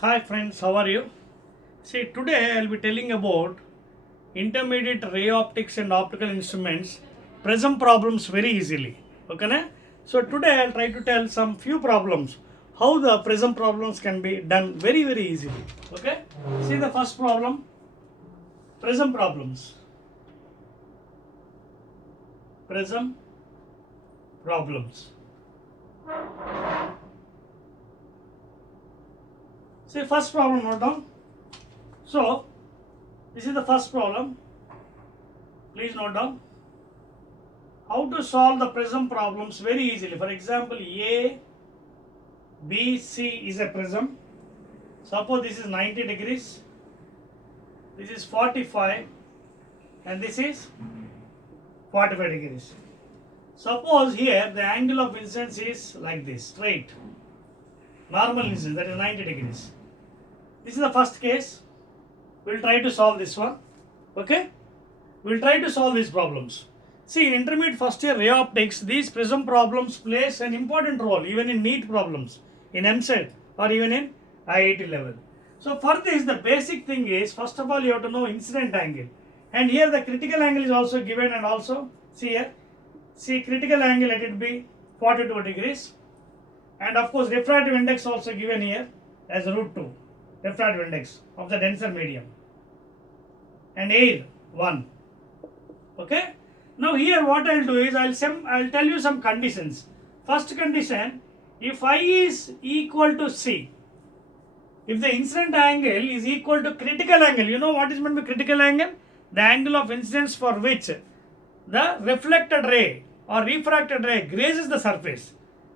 Hi friends, how are you? See, today I'll be telling about intermediate ray optics and optical instruments prism problems very easily. Okay? Na? So today I'll try to tell some few problems how the prism problems can be done very easily. Okay? See the first problem, prism problems. Prism problems. See first problem, note down. So this is the first problem. Please note down. How to solve the prism problems very easily. For example, A, B, C is a prism. Suppose this is 90 degrees, this is 45, and this is 45 degrees. Suppose here the angle of incidence is like this, straight, normal incidence, that is 90 degrees. This is the first case. We'll try to solve this one. Okay? We'll try to solve these problems. See, in intermediate first year ray optics, these prism problems plays an important role even in Neet problems, in Eamcet or even in IIT level. So for this, the basic thing is, first of all, you have to know incident angle. And here the critical angle is also given, and also, see here, see critical angle, let it be 42 degrees. And of course, refractive index also given here as root 2, refractive index of the denser medium. And air 1. Okay? Now here what I'll do is I'll tell you some conditions. First condition, if I is equal to C, if the incident angle is equal to critical angle, you know what is meant by critical angle? The angle of incidence for which the reflected ray or refracted ray grazes the surface.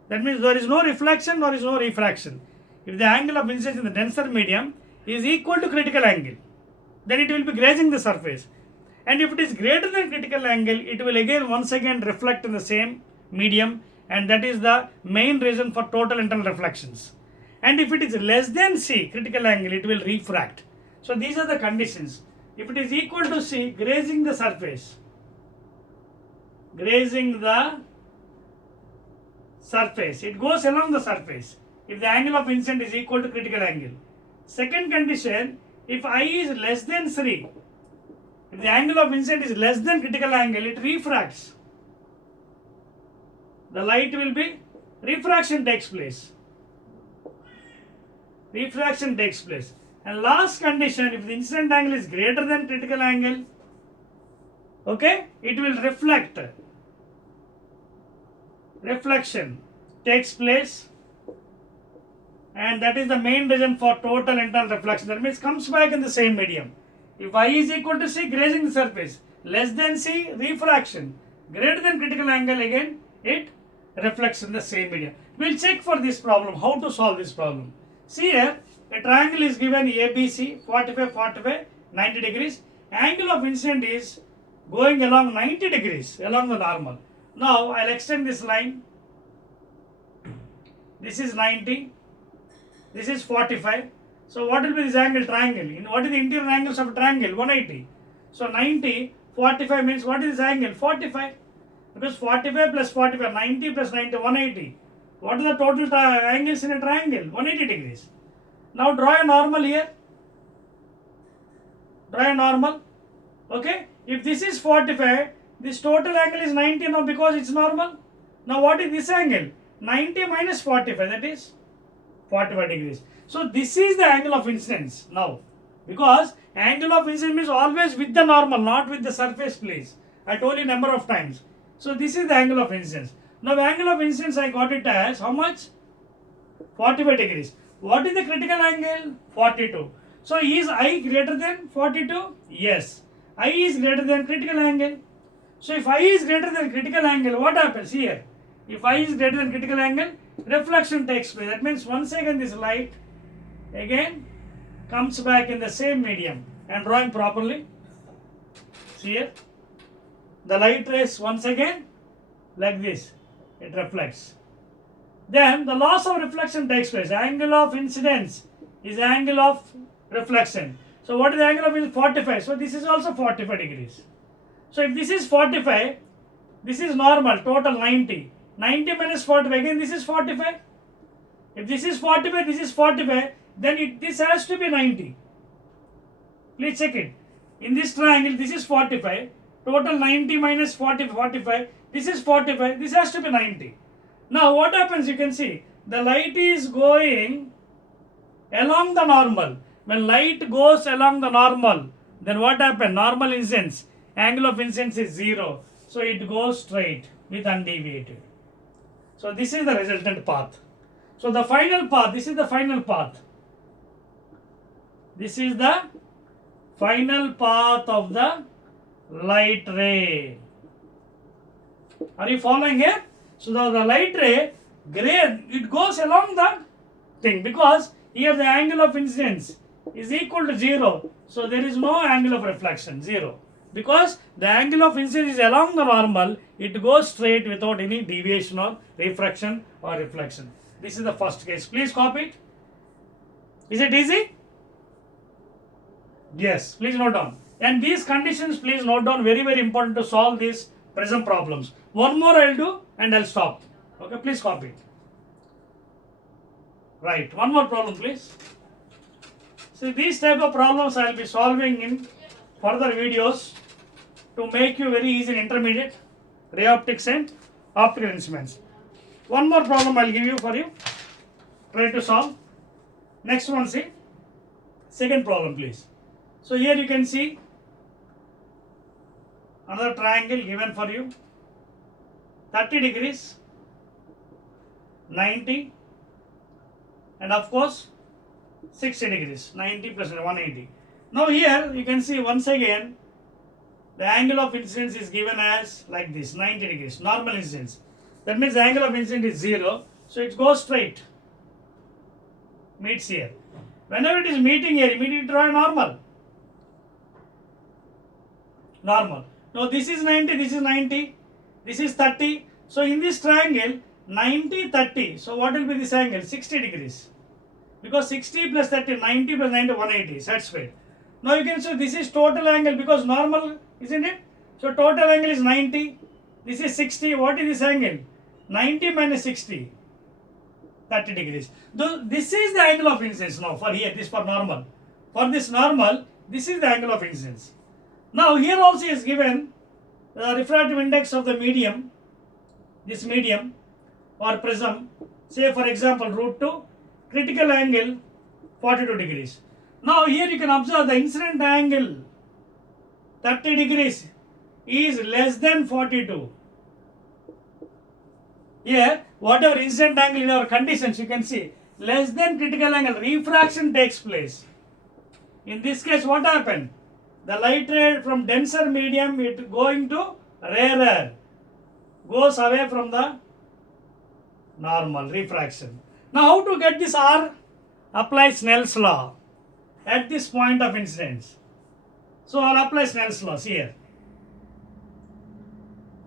That means there is no reflection, there is no refraction. If the angle of incidence in the denser medium is equal to critical angle, then it will be grazing the surface. And if it is greater than critical angle, it will once again reflect in the same medium, and that is the main reason for total internal reflections. And if it is less than C, critical angle, it will refract. So these are the conditions. If it is equal to C, grazing the surface, it goes along the surface if the angle of incidence is equal to critical angle. Second condition, if I is less than 3, if the angle of incidence is less than critical angle, it refracts. The light will be, refraction takes place. Refraction takes place. And last condition, if the incident angle is greater than critical angle, okay, it will reflect. Reflection takes place, and that is the main reason for total internal reflection. That means comes back in the same medium. If I is equal to C, grazing the surface, less than C, refraction, greater than critical angle, again it reflects in the same medium. We'll check for this problem, how to solve this problem. See here, a triangle is given ABC, 45, 45, 90 degrees. Angle of incidence is going along 90 degrees, along the normal. Now I'll extend this line. This is 90, this is 45. So what will be this angle? Triangle. What is the interior angles of a triangle? 180. So 90, 45 means what is this angle? 45. Because 45 plus 45, 90 plus 90, 180. What is the total angles in a triangle? 180 degrees. Now draw a normal here. Draw a normal. Okay. If this is 45, this total angle is 90 now because it's normal. Now what is this angle? 90 minus 45, that is 45 degrees. So this is the angle of incidence now, because angle of incidence means always with the normal, not with the surface, please. I told you number of times. So this is the angle of incidence. Now angle of incidence I got it as how much? 45 degrees. What is the critical angle? 42. So is I greater than 42? Yes. I is greater than critical angle. So if I is greater than critical angle, what happens here? If I is greater than critical angle, reflection takes place. That means once again this light again comes back in the same medium. And drawing properly. See here. The light rays once again like this. It reflects. Then the loss of reflection takes place. Angle of incidence is angle of reflection. So what is the angle of incidence? 45. So this is also 45 degrees. So if this is 45, this is normal, total 90. 90 minus 45, again this is 45. If this is 45, this is 45. then this has to be 90. Please check it. In this triangle, this is 45. Total 90 minus 40, 45. This is 45. This has to be 90. Now what happens? You can see the light is going along the normal. When light goes along the normal, then what happens? Normal incidence. Angle of incidence is 0. So it goes straight with undeviated. So this is the resultant path. So the final path, this is the final path. This is the final path of the light ray. Are you following here? So the light ray, it goes along the thing, because here the angle of incidence is equal to 0. So there is no angle of reflection, 0. Because the angle of incidence is along the normal, it goes straight without any deviation or refraction or reflection. This is the first case. Please copy it. Is it easy? Yes, please note down. And these conditions, please note down, very, very important to solve these prism problems. One more I'll do and I'll stop. Okay, please copy it. Right, one more problem, please. See, these type of problems I'll be solving in further videos to make you very easy in intermediate, ray optics and optical instruments. One more problem I'll give you for you. Try to solve. Next one, see. Second problem, please. So here you can see another triangle given for you. 30 degrees, 90, and of course 60 degrees, 90 plus 180. Now here you can see once again the angle of incidence is given as like this, 90 degrees, normal incidence. That means the angle of incidence is 0, so it goes straight, meets here. Whenever it is meeting here, immediately draw a normal. Normal. Now this is 90, this is 90, this is 30. So in this triangle, 90, 30. So what will be this angle? 60 degrees. Because 60 plus 30, 90 plus 90, 180. Satisfied. Now you can say this is total angle because normal, isn't it? So total angle is 90. This is 60. What is this angle? 90 minus 60. 30 degrees. This is the angle of incidence now for here. This for normal. For this normal, this is the angle of incidence. Now here also is given the refractive index of the medium, this medium or prism, say for example root 2, critical angle 42 degrees. Now here you can observe the incident angle 30 degrees is less than 42. Here whatever incident angle in our conditions you can see less than critical angle, refraction takes place. In this case what happened? The light ray from denser medium it going to rarer, goes away from the normal refraction. Now how to get this R? Apply Snell's law at this point of incidence. So I'll apply Snell's law here.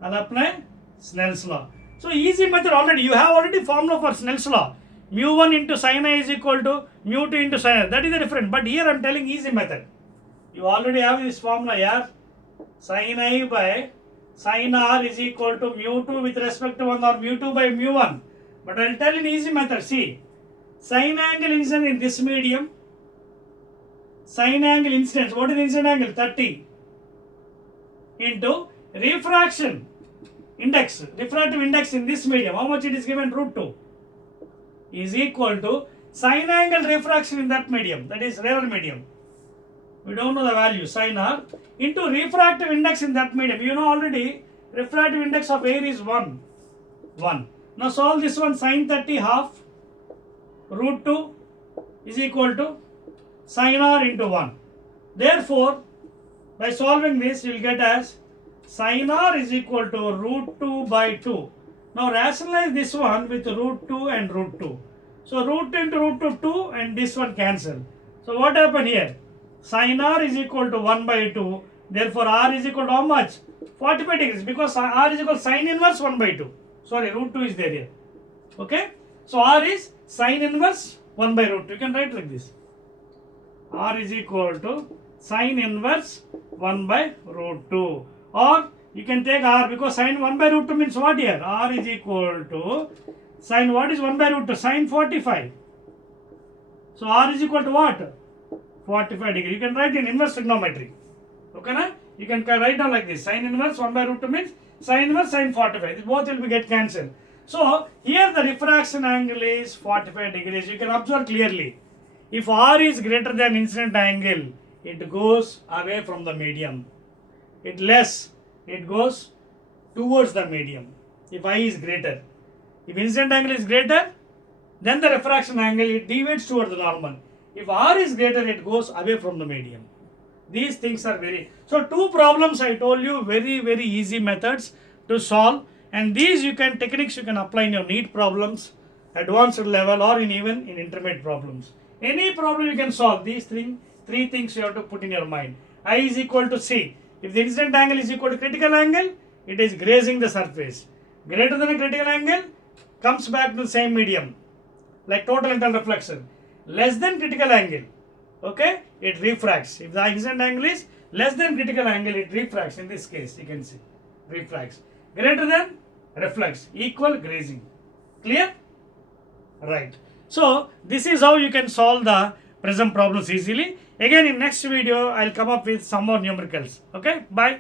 I'll apply Snell's law. So easy method already. You have already formula for Snell's law. Mu1 into sin I is equal to mu2 into sin R. That is the difference. But here I am telling easy method. You already have this formula here. Sin I by sin R is equal to mu2 with respect to 1 or mu2 by mu1. But I will tell in easy method. See, sin angle incidence in this medium. Sin angle incidence. What is the incident angle? 30 into refraction index. Refractive index in this medium. How much it is given? Root 2 is equal to sin angle refraction in that medium. That is rarer medium. We don't know the value, sin R, into refractive index in that medium. You know already, refractive index of air is 1. Now solve this one, sin 30 half, root 2 is equal to sin R into 1. Therefore, by solving this, you will get as sin R is equal to root 2 by 2. Now rationalize this one with root 2 and root 2. So root 2 into root 2, 2 and this one cancel. So what happened here? Sin R is equal to 1 by 2. Therefore, R is equal to how much? 45 degrees because R is equal to sin inverse 1 by 2. Sorry, root 2 is there here. Okay? So, R is sin inverse 1 by root 2. You can write like this. R is equal to sin inverse 1 by root 2. Or you can take R because sin 1 by root 2 means what here? R is equal to sin, what is 1 by root 2? Sin 45. So R is equal to what? 45 degree. You can write in inverse trigonometry. Okay, na? You can write down like this. Sin inverse 1 by root 2 means sin inverse sin 45. These both will be get cancelled. So here the refraction angle is 45 degrees. You can observe clearly. If R is greater than incident angle, it goes away from the medium. It less, it goes towards the medium. If I is greater. If incident angle is greater, then the refraction angle it deviates towards the normal. If R is greater, it goes away from the medium. These things are very... So two problems I told you, very easy methods to solve. And these techniques you can apply in your Neet problems, advanced level or even in intermediate problems. Any problem you can solve. These three things you have to put in your mind. I is equal to C. If the incident angle is equal to critical angle, it is grazing the surface. Greater than a critical angle, comes back to the same medium. Like total internal reflection. Less than critical angle, okay, it refracts. If the incident angle is less than critical angle, it refracts. In this case, you can see, refracts. Greater than, reflects. Equal, grazing. Clear? Right. So, this is how you can solve the prism problems easily. Again, in next video, I'll come up with some more numericals. Okay, bye.